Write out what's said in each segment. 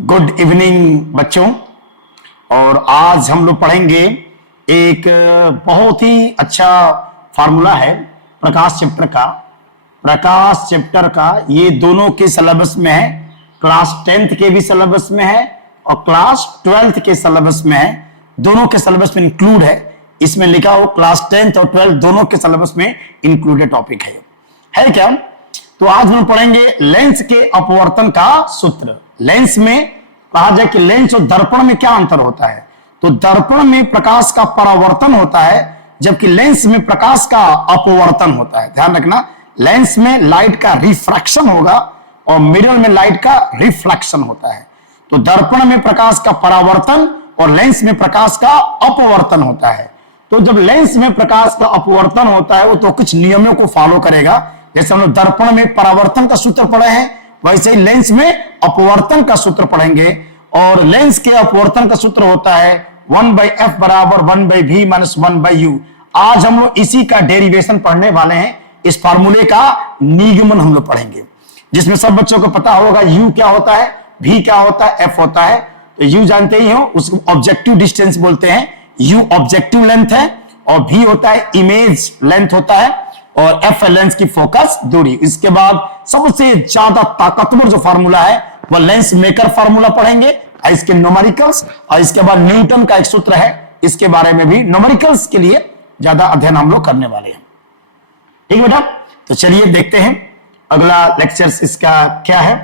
Good evening बच्चों। और आज हम लोग पढ़ेंगे एक बहुत ही अच्छा फार्मूला है प्रकाश चैप्टर का। ये दोनों के सिलेबस में है, क्लास 10th के भी सिलेबस में है और क्लास 12th के सिलेबस में है। दोनों के सिलेबस में इंक्लूड है। इसमें लिखा हो क्लास 10th और 12th दोनों के सिलेबस में इंक्लूडेड टॉपिक है क्या? तो आज हम पढ़ेंगे लेंस के अपवर्तन का सूत्र। लेंस में कहा जाए कि लेंस और दर्पण में क्या अंतर होता है, तो दर्पण में प्रकाश का परावर्तन होता है जबकि लेंस में प्रकाश का अपवर्तन होता है। ध्यान रखना, लेंस में लाइट का रिफ्रैक्शन होगा और मिरर में लाइट का रिफ्लेक्शन होता है। तो दर्पण में प्रकाश का परावर्तन और लेंस में प्रकाश का अपवर्तन होता है। तो जब लेंस में प्रकाश का अपवर्तन होता है वो तो कुछ नियमों को फॉलो करेगा। जैसे हम लोग दर्पण में परावर्तन का सूत्र पढ़े हैं, वैसे ही लेंस में अपवर्तन का सूत्र पढ़ेंगे। और लेंस के अपवर्तन का सूत्र होता है 1/f बराबर 1/v माइनस 1/u। आज हम लोग इसी का डेरिवेशन पढ़ने वाले हैं। इस फार्मूले का निगमन हम लोग पढ़ेंगे, जिसमें सब बच्चों को पता होगा u क्या होता है, v क्या होता है, f होता है। तो u जानते ही हो, उसको ऑब्जेक्टिव डिस्टेंस बोलते हैं। u ऑब्जेक्टिव लेंथ है और v होता है इमेज लेंथ होता है और f लेंस की फोकस दूरी। इसके बाद सबसे ज्यादा ताकतवर जो फार्मूला है वह लेंस मेकर फार्मूला पढ़ेंगे, इसके न्यूमेरिकल्स। और इसके बाद न्यूटन का एक सूत्र है, इसके बारे में भी न्यूमेरिकल्स के लिए ज्यादा अध्ययन हम लोग करने वाले हैं। ठीक बेटा, तो चलिए देखते हैं अगला लेक्चर इसका क्या है।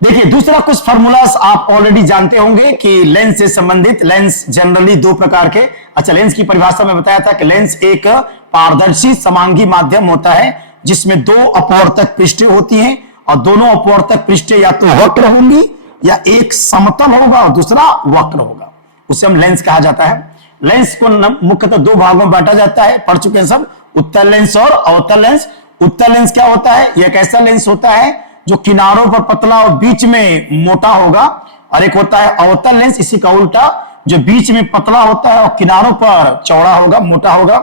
देखिए, दूसरा कुछ फार्मूलास आप ऑलरेडी जानते होंगे कि लेंस से संबंधित। लेंस जनरली दो प्रकार के। अच्छा, लेंस की परिभाषा में बताया था कि लेंस एक पारदर्शी समांगी माध्यम होता है जिसमें दो अपवर्तक पृष्ठें होती हैं और दोनों अपवर्तक पृष्ठें या तो वक्र होंगी या एक समतल होगा और दूसरा वक्र होगा, उसे हम लेंस कहा जाता है। लेंस को मुख्यतः दो भागों में बांटा जाता है, पढ़ चुके हैं सब, उत्तल लेंस और अवतल लेंस। उत्तल लेंस क्या होता है? यह एक ऐसा लेंस होता है जो किनारों पर पतला और बीच में मोटा होगा, और एक होता है अवतल लेंस, इसी का उल्टा, जो बीच में पतला होता है और किनारों पर चौड़ा होगा, मोटा होगा।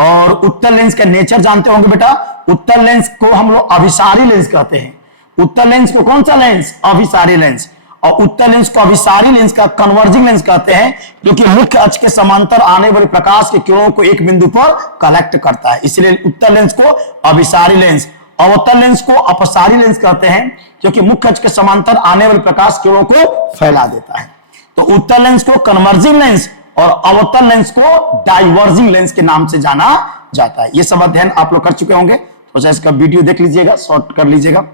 और उत्तल लेंस का नेचर जानते होंगे बेटा। उत्तल लेंस को हम लोग अभिसारी लेंस कहते हैं। उत्तल लेंस को कौन सा लेंस? अभिसारी लेंस। और उत्तल लेंस को अभिसारी लेंस का कन्वर्जिंग लेंस कहते हैं, क्योंकि मुख्य अक्ष के समांतर आने वाले प्रकाश के किरणों को एक बिंदु पर कलेक्ट करता है, इसलिए उत्तल लेंस को अभिसारी लेंस। अवतल लेंस को अपसारी लेंस कहते हैं, क्योंकि मुख्य अक्ष के समांतर आने वाले प्रकाश किरणों को फैला देता है। तो उत्तल लेंस को कन्वर्जिंग लेंस और अवतल लेंस को डाइवर्जिंग लेंस के नाम से जाना जाता है। ये सब अध्ययन आप लोग कर चुके होंगे, तो इसका वीडियो देख लीजिएगा, शॉर्ट कर लीजिएगा।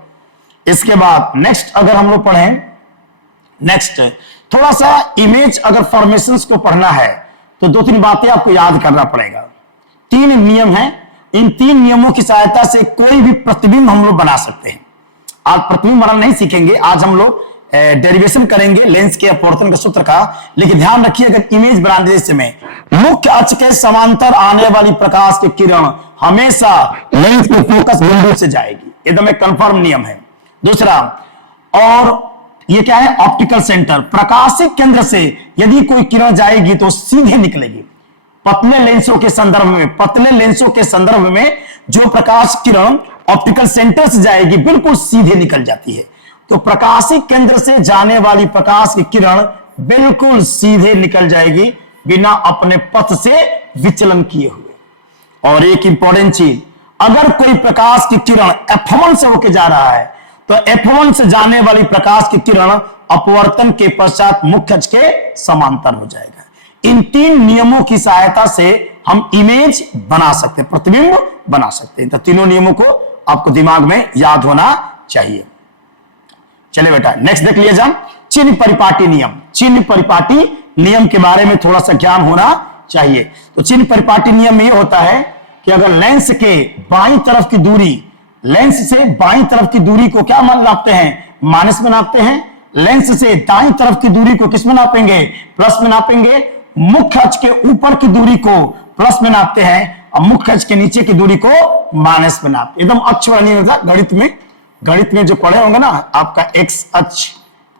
इसके बाद नेक्स्ट अगर हम लोग पढ़ें, नेक्स्ट थोड़ा सा इमेज अगर फॉर्मेशंस को पढ़ना है तो दो तीन बातें आपको याद करना पड़ेगा। तीन नियम हैं, इन तीन नियमों की सहायता से कोई भी प्रतिबिंब हम लोग बना सकते हैं। आज प्रतिबिंब बनाना नहीं सीखेंगे, आज हम लोग डेरिवेशन करेंगे लेंस के अपवर्तन का सूत्र का। लेकिन ध्यान रखिए, अगर इमेज बनाने समय मुख्य अक्ष के समांतर आने वाली प्रकाश की किरण हमेशा लेंस के फोकस बिंदु से जाएगी, एकदम एक कंफर्म नियम है। दूसरा, और ये क्या है? ऑप्टिकल सेंटर, प्रकाशिक केंद्र से यदि कोई किरण जाएगी तो सीधे निकलेगी। पतले लेंसों के संदर्भ में जो प्रकाश किरण ऑप्टिकल सेंटर से जाएगी बिल्कुल सीधे निकल जाती है। तो प्रकाशिक केंद्र से जाने वाली प्रकाश की किरण बिल्कुल सीधे निकल जाएगी बिना अपने पथ से विचलन किए हुए। और एक इंपॉर्टेंट चीज, अगर कोई प्रकाश की किरण F1 से होकर जा रहा है तो F1 से जाने वाली प्रकाश की किरण अपवर्तन के पश्चात मुख्य अक्ष के समांतर हो जाएगा। इन तीन नियमों की सहायता से हम इमेज बना सकते हैं, प्रतिबिंब बना सकते हैं। तो तीनों नियमों को आपको दिमाग में याद होना चाहिए। चलिए बेटा, नेक्स्ट देख लिया जाए चिन्ह परिपाटी नियम। चिन्ह परिपाटी नियम के बारे में थोड़ा सा ज्ञान होना चाहिए। तो चिन्ह परिपाटी नियम में यह होता है कि अगर लेंस के बाईं तरफ की दूरी, लेंस से बाईं तरफ की दूरी को क्या नापते हैं? माइनस में नापते हैं। लेंस से दाईं तरफ की दूरी को किस में नापेंगे? प्लस में नापेंगे। मुख्य अक्ष के ऊपर की दूरी को प्लस में नापते हैं और मुख्य अक्ष के नीचे की दूरी को माइनस में नापते। एकदम अक्ष वाला नहीं होता। गणित में जो पढ़े होंगे ना, आपका एक्स अक्ष,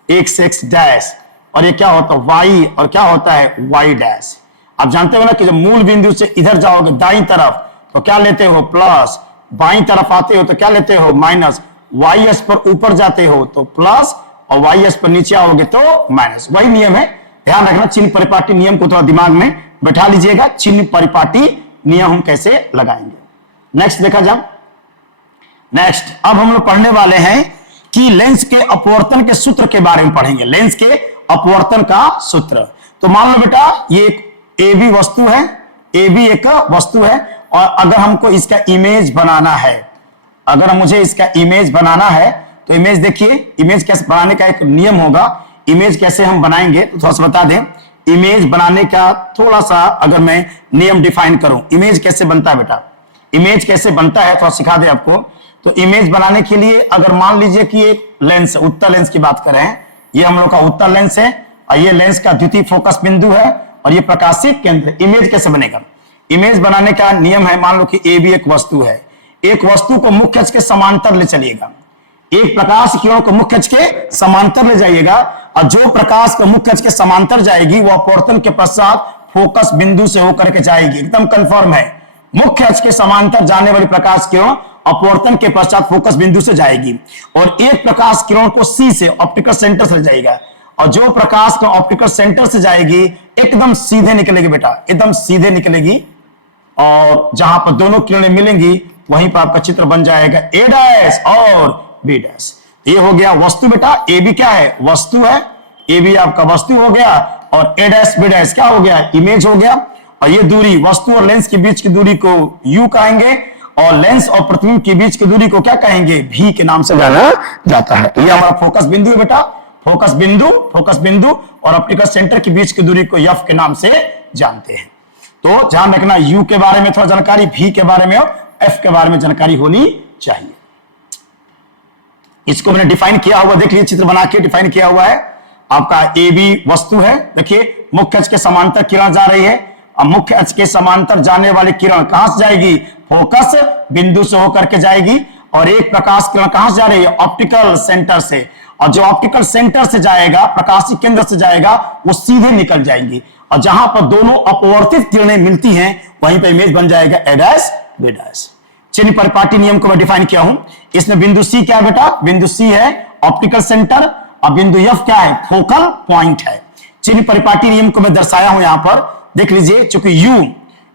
एक्स डैश, और ये क्या होता है? वाई, और क्या होता है? Y dash. आप जानते हो ना कि जब मूल बिंदु से इधर जाओगे दाईं तरफ तो क्या लेते हो? प्लस। बाईं तरफ आते हो तो क्या लेते हो? माइनस। वाई अक्ष पर ऊपर जाते हो तो प्लस और वाई एक्स पर नीचे आओगे तो माइनस। वही नियम है, ध्यान रखना। चिन्ह परिपाटी नियम को थोड़ा दिमाग में बैठा लीजिएगा। चिन्ह परिपाटी नियम हम कैसे लगाएंगे। नेक्स्ट देखा जाए। नेक्स्ट अब हम लोग पढ़ने वाले हैं कि लेंस के अपवर्तन के सूत्र के बारे में पढ़ेंगे। लेंस के अपवर्तन का सूत्र। तो मान लो बेटा ये एक ए बी वस्तु है, ए बी एक वस्तु है, और अगर हमको इसका इमेज बनाना है, अगर मुझे इसका इमेज बनाना है तो इमेज देखिए, इमेज कैसे बनाने का एक नियम होगा। इमेज कैसे हम बनाएंगे तो थोड़ा सा बता दें। इमेज बनाने का थोड़ा सा अगर मैं नियम डिफाइन करूं, इमेज कैसे बनता है बेटा, इमेज कैसे बनता है थोड़ा सिखा दे आपको। तो इमेज बनाने के लिए अगर मान लीजिए कि एक लेंस, उत्तल लेंस की बात करें, ये हम लोग का उत्तल लेंस है और ये लेंस का द्वितीय फोकस बिंदु है और ये प्रकाशीय केंद्र। इमेज कैसे बनेगा? इमेज बनाने का नियम है, मान लो कि ए बी एक वस्तु है, एक वस्तु को मुख्य अक्ष के समांतर ले चलिएगा, एक प्रकाश किरण को मुख्य अक्ष के समांतर ले जाइएगा, और जो प्रकाश को मुख्य अक्ष के समांतर जाएगी वो अपवर्तन के पश्चात फोकस बिंदु से होकर के जाएगी। एकदम कंफर्म है, मुख्य अक्ष के समांतर जाने वाली प्रकाश किरण अपवर्तन के पश्चात फोकस बिंदु से जाएगी, और एक प्रकाश किरण को सी से ऑप्टिकल सेंटर से ले जाएगा, और जो प्रकाश को ऑप्टिकल सेंटर से जाएगी एकदम सीधे निकलेगी बेटा, एकदम सीधे निकलेगी, और जहां पर दोनों किरणें मिलेंगी वहीं पर आपका चित्र बन जाएगा ए डैश और बी डैश। ये हो गया वस्तु बेटा। ए बी क्या है? वस्तु है। ए बी आपका वस्तु हो गया, और ए डैश बी डैश क्या हो गया? इमेज हो गया। और ये दूरी वस्तु और लेंस के बीच की दूरी को यू कहेंगे, और लेंस और प्रतिबिंब के बीच की दूरी को क्या कहेंगे? भी के नाम से जाना जाता है। ये हमारा फोकस बिंदु है बेटा। फोकस बिंदु और ऑप्टिकल सेंटर के बीच की दूरी को एफ के नाम से जानते हैं। तो ध्यान रखना, यू के बारे में थोड़ा जानकारी, भी के बारे में और एफ के बारे में जानकारी होनी चाहिए। इसको मैंने डिफाइन किया हुआ, देख लीजिए चित्र बना के डिफाइन किया हुआ है। आपका ए बी वस्तु है, देखिए मुख्य अक्ष के समांतर किरण जा रही है, अब मुख्य अक्ष के समांतर जाने वाली किरण कहां से जाएगी? फोकस बिंदु से होकर के जाएगी, और एक प्रकाश किरण कहां से जा रही है? ऑप्टिकल सेंटर से, और जो ऑप्टिकल सेंटर से जाएगा, प्रकाशीय केंद्र से जाएगा, वो सीधे निकल जाएंगी, और जहां पर दोनों अपवर्तित किरणें मिलती हैं वहीं पर इमेज बन जाएगा ए डैश बी डैश। चिन्ह परिपाटी नियम को मैं डिफाइन किया हूं। इसमें बिंदु सी क्या है बेटा? बिंदु सी है ऑप्टिकल सेंटर, और बिंदु एफ क्या है? फोकल पॉइंट है। चिन्ह परिपाटी नियम को मैं दर्शाया हूं यहां पर, देख लीजिए। चूंकि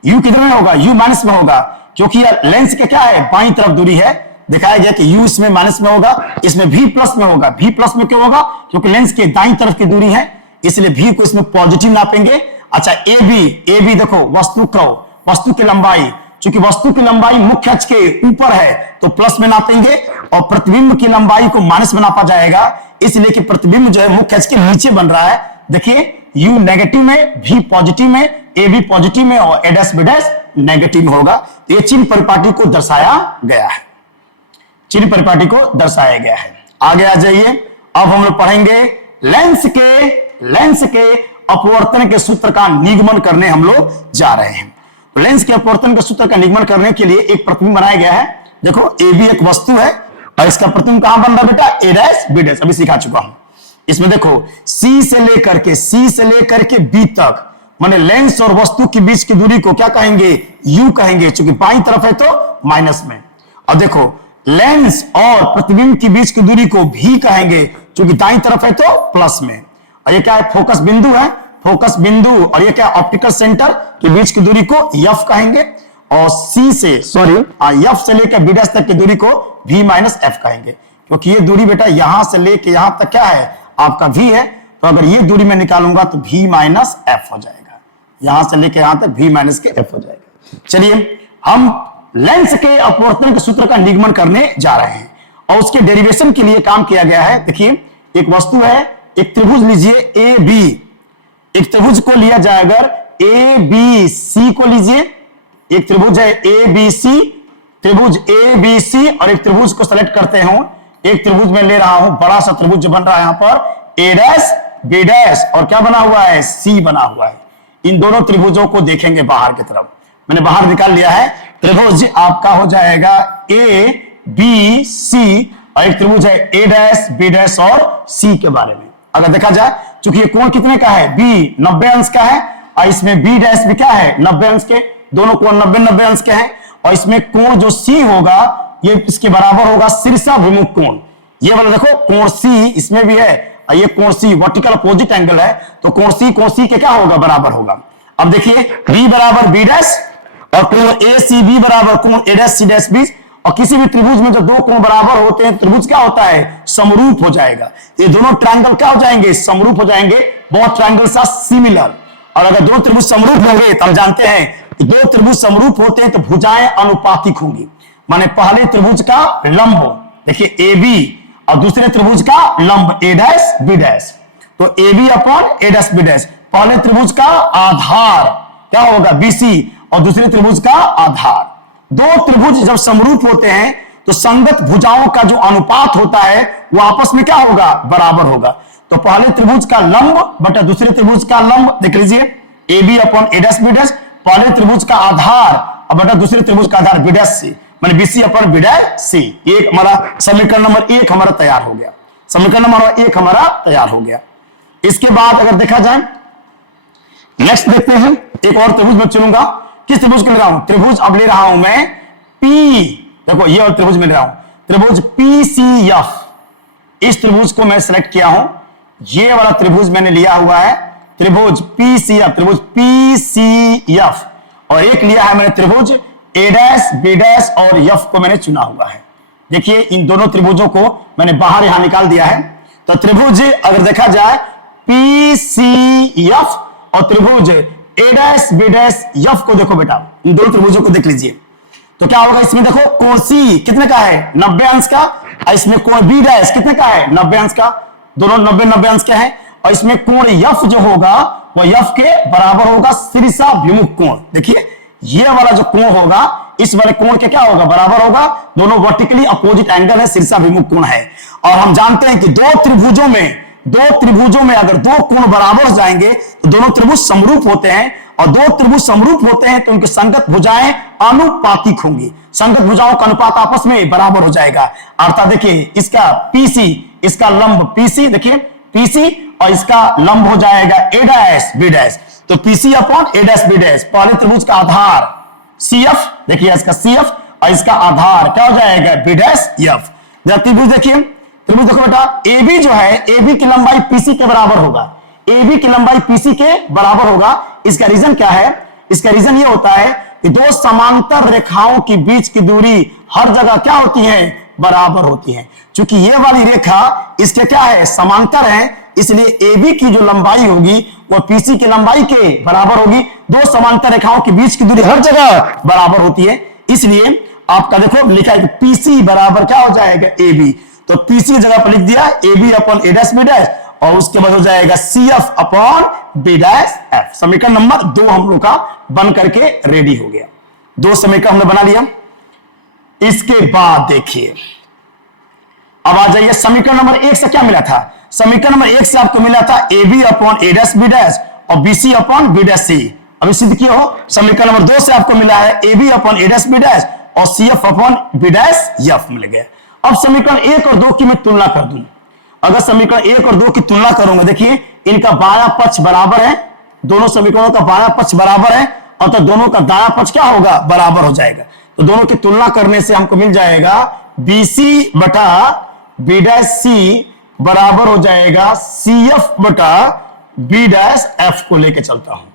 यू किधर में होगा? यू माइनस में होगा, क्योंकि लेंस के क्या है? बाईं तरफ दूरी है। दिखाया गया कि यू इसमें माइनस में होगा, इसमें भी प्लस में होगा। भी प्लस में क्यों होगा? क्योंकि लेंस के दाईं तरफ की दूरी है, इसलिए भी को इसमें पॉजिटिव नापेंगे। अच्छा ए बी देखो, वस्तु की लंबाई, चूंकि वस्तु की लंबाई मुख्य अक्ष के ऊपर है तो प्लस में नापेंगे, और प्रतिबिंब की लंबाई को माइनस में नापा जाएगा, इसलिए कि प्रतिबिंब जो है मुख्य अक्ष के नीचे बन रहा है। देखिए यू नेगेटिव में, भी पॉजिटिव में, ए बी पॉजिटिव में, और ए डैश बी डैश नेगेटिव में होगा। तो ये चिन्ह परिपाटी को दर्शाया गया है, चिन्ह परिपाटी को दर्शाया गया है। आगे आ जाइए। अब हम लोग पढ़ेंगे लेंस के अपवर्तन के सूत्र का निगमन करने हम लोग जा रहे हैं। तो लेंस के अपवर्तन के सूत्र का निगमन करने के लिए एक प्रतिबिंब बनाया गया है। देखो ए बी एक वस्तु है, और इसका प्रतिबिंब कहां बन रहा है बेटा? ए डैश बी डैश, अभी सिखा चुका हूं। इसमें देखो सी से लेकर के बी तक, माने लेंस और वस्तु के बीच की दूरी को क्या कहेंगे? यू कहेंगे, क्योंकि बाईं तरफ है तो माइनस में। और देखो लेंस और प्रतिबिंब के बीच की दूरी को भी कहेंगे, क्योंकि दाईं तरफ है तो प्लस में। और ये क्या है? फोकस बिंदु है, फोकस बिंदु, और ये क्या? ऑप्टिकल सेंटर के बीच की दूरी को एफ कहेंगे, और सी से एफ से लेकर बी डैश तक की दूरी को भी माइनस एफ कहेंगे, क्योंकि ये दूरी बेटा यहां से लेकर यहां तक क्या है? आपका भी है। तो अगर ये दूरी मैं निकालूंगा तो भी माइनस एफ हो जाएगा, यहां से लेकर यहां तक भी माइनस के एफ हो जाएगा। चलिए हम लेंस के अपवर्तन के सूत्र का निगमन करने जा रहे हैं, और उसके डेरिवेशन के लिए काम किया गया है। देखिए एक वस्तु है, एक त्रिभुज लीजिए ए बी, एक त्रिभुज को लिया जाए, अगर ए बी सी को लीजिए, एक त्रिभुज है ए बी सी, त्रिभुज ए बी सी, और एक त्रिभुज को सेलेक्ट करते हो। एक त्रिभुज में ले रहा हूं, बड़ा सा त्रिभुज जो बन रहा है यहां पर ए डैश बी डैश, और क्या बना हुआ है? सी बना हुआ है। इन दोनों त्रिभुजों को देखेंगे बाहर की तरफ, मैंने बाहर निकाल लिया है। त्रिभुज आपका हो जाएगा ए बी सी, और एक त्रिभुज है ए डैश बी डैश और सी के बारे में अगर देखा जाए, चूंकि ये कोण कितने का है? बी 90 अंश का है, और इसमें बी डैश भी क्या है? 90 अंश के, दोनों कोण 90 अंश के हैं। और इसमें कोण जो सी होगा ये इसके बराबर होगा शीर्षाभिमुख कोण, ये वाला देखो कोण सी इसमें भी है, ये कोण सी वर्टिकल अपोजिट एंगल है, तो कोण सी के क्या होगा, बराबर होगा। अब देखिए बी बराबर बी डैश और कोण ए सी बी बराबर कोण ए डैश सी डैश बी, और किसी भी त्रिभुज में जो दो कोण बराबर होते हैं त्रिभुज क्या होता है, समरूप हो जाएगा। ये दोनों ट्रायंगल क्या हो जाएंगे, समरूप हो जाएंगे। Both triangles are similar. और अगर दो त्रिभुज समरूप होंगे तो हम जानते हैं कि दो त्रिभुज समरूप होते हैं तो भुजाएं अनुपातिक होंगी। माने पहले त्रिभुज का लंब देखिए ए बी और दूसरे त्रिभुज का लंब ए डैश बी डैश, तो A B upon A dash B dash. पहले त्रिभुज का आधार क्या होगा, बीसी, और दूसरे त्रिभुज का आधार। दो त्रिभुज जब समरूप होते हैं तो संगत भुजाओं का जो अनुपात होता है वो आपस में क्या होगा, बराबर होगा। तो पहले त्रिभुज का लंब बटा दूसरे त्रिभुज का लंब, देख लीजिए A B upon A dash B dash, पहले त्रिभुज का आधार और बटा दूसरे त्रिभुज का आधार बी डैश सी, माने बीसी अपॉन बी डैश सी। एक हमारा समीकरण नंबर 1 हमारा तैयार हो गया। समीकरण नंबर 1 हमारा तैयार हो गया। इसके बाद अगर देखा जाए नेक्स्ट देखते हैं, एक और त्रिभुज में चलूंगा। किस त्रिभुज को ले रहा हूं, त्रिभुज अब ले रहा हूं मैं पी, देखो ये और त्रिभुज में ले रहा हूं, त्रिभुज पीसीएफ। इस त्रिभुज को मैं सेलेक्ट किया हूं, ये वाला त्रिभुज मैंने लिया हुआ है, त्रिभुज पीसीएफ, त्रिभुज पीसीएफ। और एक लिया है मैंने त्रिभुज ए डैश बी डैश और एफ को मैंने चुना हुआ है। देखिए इन दोनों त्रिभुजों को मैंने बाहर यहां निकाल दिया है। तो त्रिभुज अगर देखा जाए पीसीएफ और त्रिभुज ए डैश बी डैश एफ को देखो बेटा, इन दोनों त्रिभुजों को देख लीजिए। तो क्या होगा, इसमें देखो कोण सी कितने का है, 90 अंश का, और इसमें कोण बी डैश कितने का है, 90 अंश का, दोनों 90 अंश के हैं। और इसमें कोण एफ जो होगा वो एफ के बराबर होगा शीर्षाभिमुख कोण। देखिए ये वाला जो कोण होगा इस वाले कोण के क्या होगा, बराबर होगा। दोनों वर्टिकली अपोजिट एंगल है, शीर्षाभिमुख कोण है। और हम जानते हैं कि दो त्रिभुजों में अगर दो कोण बराबर हो जाएंगे तो दोनों त्रिभुज समरूप होते हैं, और दो त्रिभुज समरूप होते हैं तो उनकी संगत भुजाएं अनुपातिक होंगी। संगत भुजाओं का अनुपात आपस में बराबर हो जाएगा। अर्थात देखिए इसका पीसी, इसका लंब पीसी, देखिए पीसी, और इसका लंब हो जाएगा ए डैश बी डैश। तो पीसी अपॉन ए डैश बी डैश, पहले त्रिभुज का आधार सीएफ, देखिए इसका सीएफ, और इसका आधार क्या हो जाएगा, बी डैश एफ। त्रिभुज देखिए, त्रिभुज देखो बेटा, ए बी जो है, ए बी की लंबाई पीसी के बराबर होगा, ए बी की लंबाई पीसी के बराबर होगा। इसका रीजन क्या है, इसका रीजन ये होता है कि दो समांतर रेखाओं के बीच की दूरी हर जगह क्या होती है, बराबर होती है। क्योंकि ये वाली रेखा इसके क्या है, समांतर है, इसलिए ए बी की जो लंबाई होगी वो पीसी की लंबाई के बराबर होगी। दो समांतर रेखाओं के बीच की दूरी हर जगह बराबर होती है, इसलिए आपका देखो लिखा है कि पीसी बराबर क्या हो जाएगा, ए बी। तो पीसी जगह पर लिख दिया A B upon A dash B dash, और उसके बाद हो जाएगा C F upon B dash F. समीकरण नंबर 2 हम लोग का बन करके रेडी हो गया। 2 समीकरण हमने बना लिया। इसके बाद देखिए अब आ जाइए, समीकरण नंबर 1 से क्या मिला था, समीकरण नंबर 1 से आपको मिला था a B upon A dash B dash और b c upon B dash c. अभी सिद्ध किया हो। समीकरण नंबर 2 से आपको मिला है a B upon A dash B dash और c F upon B dash f मिल गया। अब समीकरण 1 और 2 की मैं तुलना कर दूं। अगर समीकरण 1 और 2 की तुलना करूंगा, देखिए इनका बायां पक्ष बराबर है, दोनों समीकरणों का बायां पक्ष बराबर है, और तो दोनों का दायां पक्ष क्या होगा, बराबर हो जाएगा। तो दोनों की तुलना करने से हमको मिल जाएगा बीसी बटा बी डैश सी बराबर हो जाएगा सी एफ बटा बी डैश एफ को लेके चलता हूं।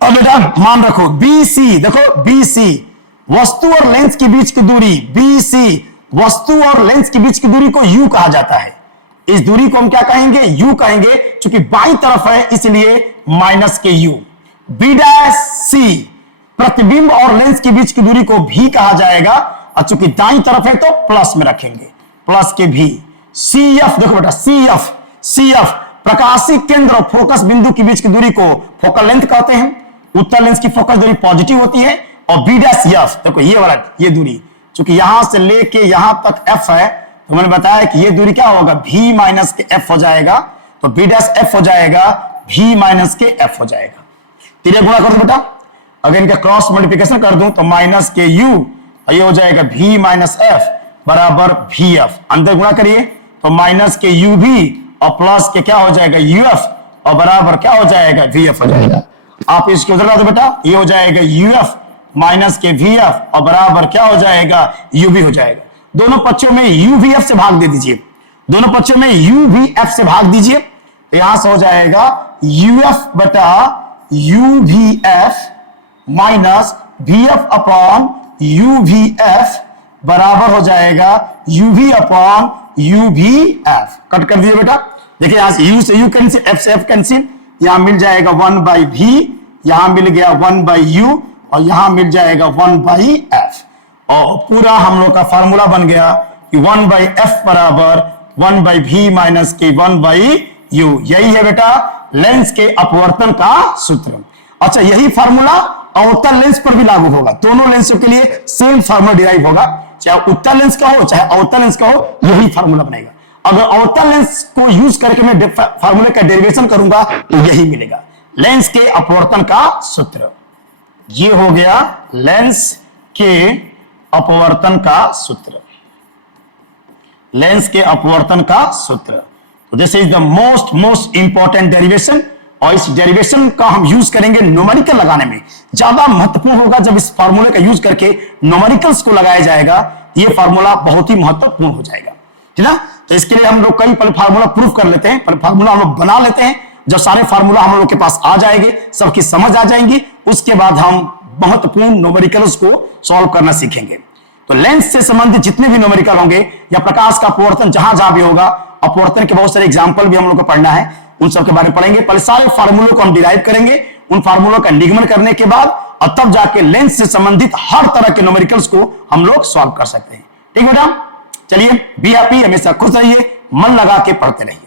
अब बेटा मान रखो बीसी, देखो बीसी वस्तु और लेंस के बीच की दूरी, बीसी वस्तु और लेंस के बीच की दूरी को यू कहा जाता है। इस दूरी को हम क्या कहेंगे, यू कहेंगे, क्योंकि बाईं तरफ है इसलिए माइनस के यू। बी डैश सी प्रतिबिंब और लेंस के बीच की दूरी को भी कहा जाएगा, और चूंकि दाईं तरफ है तो प्लस में रखेंगे, प्लस के भी। सी एफ देखो बेटा, सी एफ प्रकाशीय केंद्र और फोकस बिंदु के बीच की दूरी को फोकल लेंथ कहते हैं। उत्तल लेंस की फोकस दूरी पॉजिटिव होती है। और बी डैश एफ देखो ये वाला, ये दूरी चूंकि यहां से लेके यहां तक एफ है, तो मैंने बताया कि ये दूरी क्या होगा, भी माइनस के एफ हो जाएगा। तो बी डैश एफ हो जाएगा भी माइनस के एफ हो जाएगा। तीन गुणा कर दो बेटा, अगर इनका क्रॉस मल्टीप्लिकेशन कर दूं तो माइनस के यू, और ये हो जाएगा भी माइनस एफ बराबर भी एफ। अंदर गुणा करिए तो माइनस के यू भी और प्लस के क्या हो जाएगा, यू एफ, और बराबर क्या हो जाएगा, वी एफ हो जाएगा। आप इसको उधर ला दो बेटा, ये हो जाएगा यू एफ माइनस के वी एफ और बराबर क्या हो जाएगा, यू भी हो जाएगा। दोनों पक्षों में UVF से भाग दे दीजिए, दोनों पक्षों में UVF से भाग दीजिए, तो यहां से हो जाएगा UF बटा UVF minus VF upon UVF बराबर हो जाएगा UV अपॉन UVF। कट कर दिए बेटा, देखिए यहां से U से U कैंसिल, F से F कैंसिल, यहां मिल जाएगा 1/V, यहां मिल गया 1/U और यहां मिल जाएगा 1/F, और पूरा हम लोग का फार्मूला बन गया कि 1/F बराबर 1/V माइनस के 1/U। यही है बेटा लेंस के अपवर्तन का सूत्र। अच्छा, यही फार्मूला अवतल लेंस पर भी लागू होगा, दोनों लेंसों के लिए सेम फार्मूला डिराइव होगा, चाहे उत्तल लेंस का हो चाहे अवतल लेंस का हो, यही फार्मूला बनेगा। अगर अवतल लेंस को यूज करके मैं फार्मूले का डेरिवेशन करूंगा तो यही मिलेगा, लेंस के अपवर्तन का सूत्र। ये हो गया लेंस के अपवर्तन का सूत्र, लेंस के अपवर्तन का सूत्र। तो this is the most important derivation, और इस डेरिवेशन का हम यूज करेंगे न्यूमेरिकल लगाने में, ज्यादा महत्वपूर्ण होगा जब इस फार्मूले का यूज करके न्यूमेरिकल्स को लगाया जाएगा, ये फार्मूला बहुत ही महत्वपूर्ण हो जाएगा, ठीक है। तो इसके लिए हम लोग कई पहले फार्मूला प्रूफ कर लेते हैं, पहले फार्मूला हम लोग बना लेते हैं, जब सारे फार्मूला हम लोग के पास आ जाएंगे, सबकी समझ आ जाएंगी, उसके बाद हम महत्वपूर्ण न्यूमेरिकल्स को सॉल्व करना सीखेंगे। तो लेंस से संबंधित जितने भी न्यूमेरिकल होंगे या प्रकाश का अपवर्तन जहां जहां भी होगा, अपवर्तन के बहुत सारे एग्जाम्पल भी हम लोग को पढ़ना है, उन सब के बारे में पढ़ेंगे। पहले सारे फार्मूलों को हम डिराइव करेंगे, उन फार्मूलों का निगमन करने के बाद और तब जाके लेंस से संबंधित हर तरह के न्यूमेरिकल्स को हम लोग सॉल्व कर सकते हैं। ठीक है बेटा, चलिए बी हैप्पी, हमेशा खुश रहिए, मन लगा के पढ़ते रहिए।